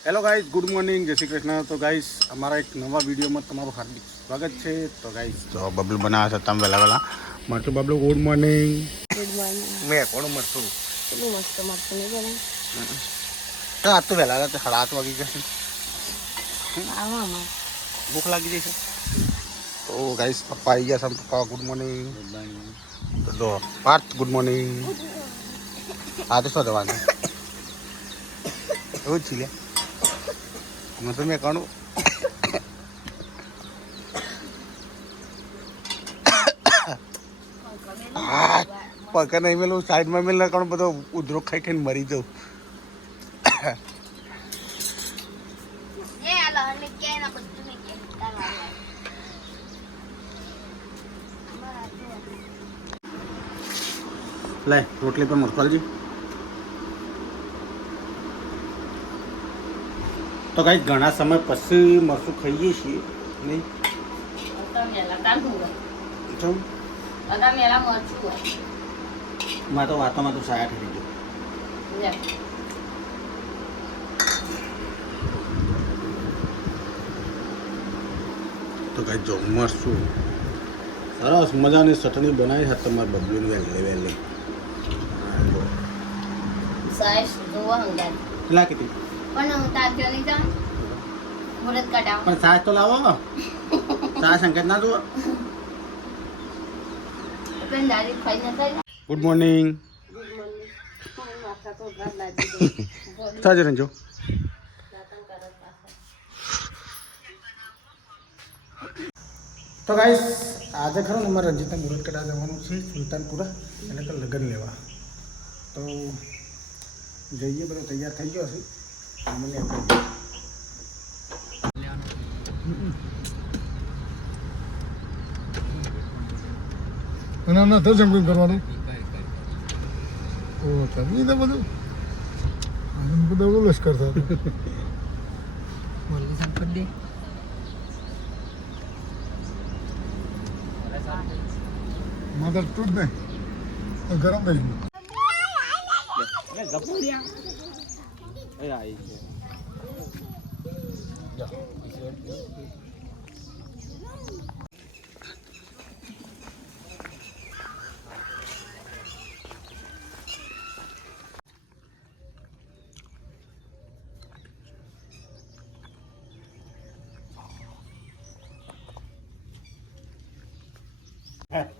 Hello guys good morning જય શ્રી કૃષ્ણ તો guys અમારા એક નવા વિડીયોમાં તમારું હાર્દિક સ્વાગત છે તો ગાઈઝ તો બબલુ બનાવે છે તમે વહેલા વહેલા માટલું Bablu good morning good morning મેં કોણ મરતું કેટલું મસ્ત મરતું નહીં બને તો આજ તો વહેલા હતા સાડા આઠ વાગી જશે આવામાં ભૂખ લાગી જશે તો ગાઈઝ પપ્પા આવી ગયા છે પપ્પા ગુડ મોર્નિંગ તો જો પાર્થ ગુડ મોર્નિંગ આ તો શું જવાનું એવું જ છે લ્યા મેં તો મેં કણું પગ નહીં મેલું સાઈડમાં મેલ ના કણું બધો ઉધરો ખાઈ ખાઈને મરી તારા લાય રોટલી પર મરપાલજી તો કઈ ઘણા સમય પછી મરચું ખાઈએ છીએ નહીં? માં તો વાતોમાં તો સાયા થઈ ગયો તો કઈ જો મરશું સરસ મજાની ચટણી બનાવી છે તમારે બબલીની વહેલી વહેલી. કેટલા કીધી પણ હું તાર જો નહીં જાઉં. પણ સાસ તો લાવો સાસ સંકેત ના જુઓ. ગુડ મોર્નિંગ સાજે રંજો તો ગાઈસ આજે ખરું ને મારે રંજીતને મુહૂર્ત કઢા જવાનું છે સુલતાનપુરા એને તો લગ્ન લેવા. તો જઈએ બધો તૈયાર થઈ ગયો છે મને આના દર્શન કોઈ કરવાનું? ઓ તમે તો બધું. આનંદ બધા બધું લશ્કર હતા. મધર તૂટ ને ગરમ થઈ ગયું. એ આવી છે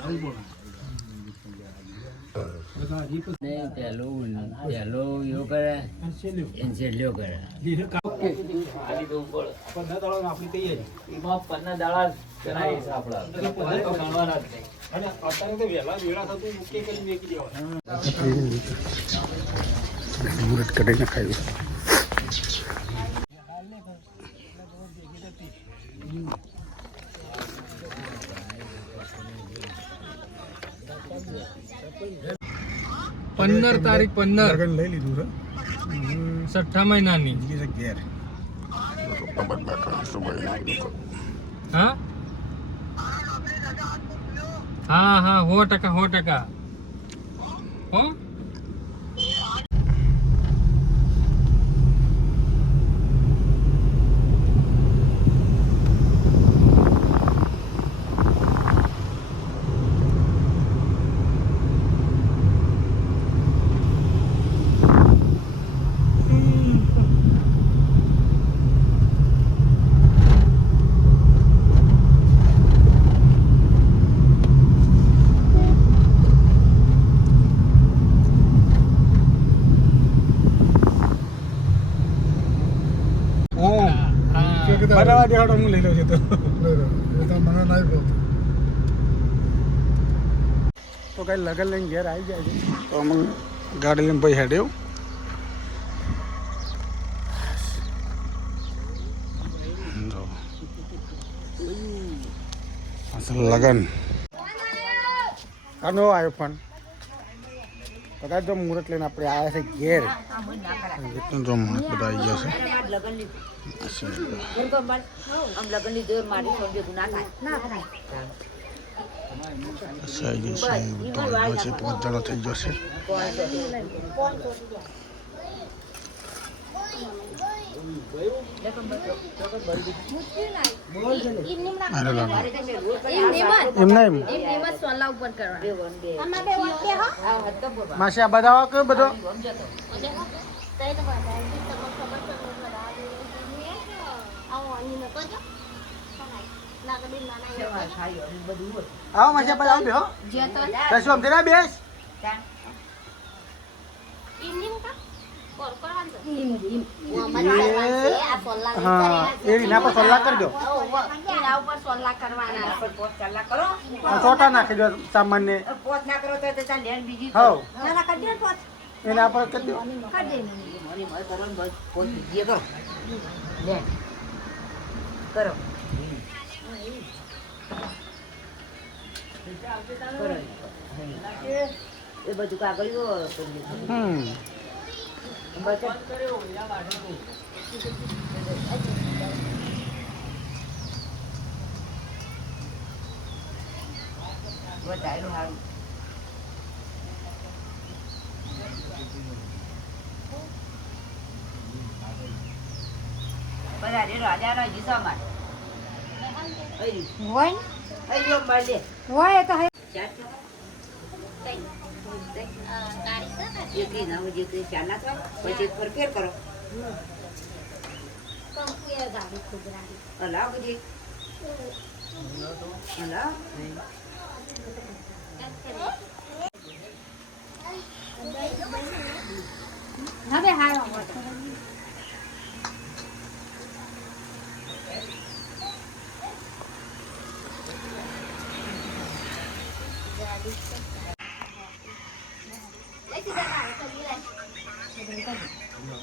અંબો લોબો લીએ પેલું પેલું એવું કરે એને છેલ્લો કરે એમાં પન્ના દાડા કરાય છે આપડા ગણવાના જ. નહીં મુહૂર્ત કઢીને ખાયું પંદર તારીખ પંદર. લઈ લીધું છઠ્ઠા મહિનાની. હા? હા હા સો ટકા સો ટકા. હો? ના દેખાડો હું લઈ લઉં છું તો. મને ના તો કઈ લગન લઈને ઘેર આવી જાય છે. તો અમે ગાડી લઈને ભાઈ હેડ્યો. લગન. આનો આવ્યો પણ કદાચ જો મુહૂર્ત લઈને આપણે આવ્યા છે ઘેર. જો મુહૂર્ત બધા આવી ગયા છે. થઈ જશે માસી, આ બધા કયો બધો? આવો માસી, આ આવો બેહો. જે તો કશું આમ જરા બેસ? હા એ એના પર સલ્લા કરજો. છોટા નાખી દો સામાન્ય એના પર કરી દો. કરો એ બધું કાગળ વધારેલું સારું વધારે રાજાનો જીસા માટે હોય અయ్యో મળે હોય તો જેટલી ના હોય જેટલી ચાર ના થાય પછી પર ફેર કરો. હલાવ બધી. હલાવ. હવે હારો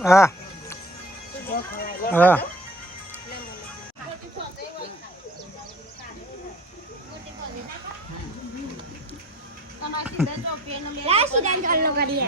હા. હા. સીધા ચાલુ કરીએ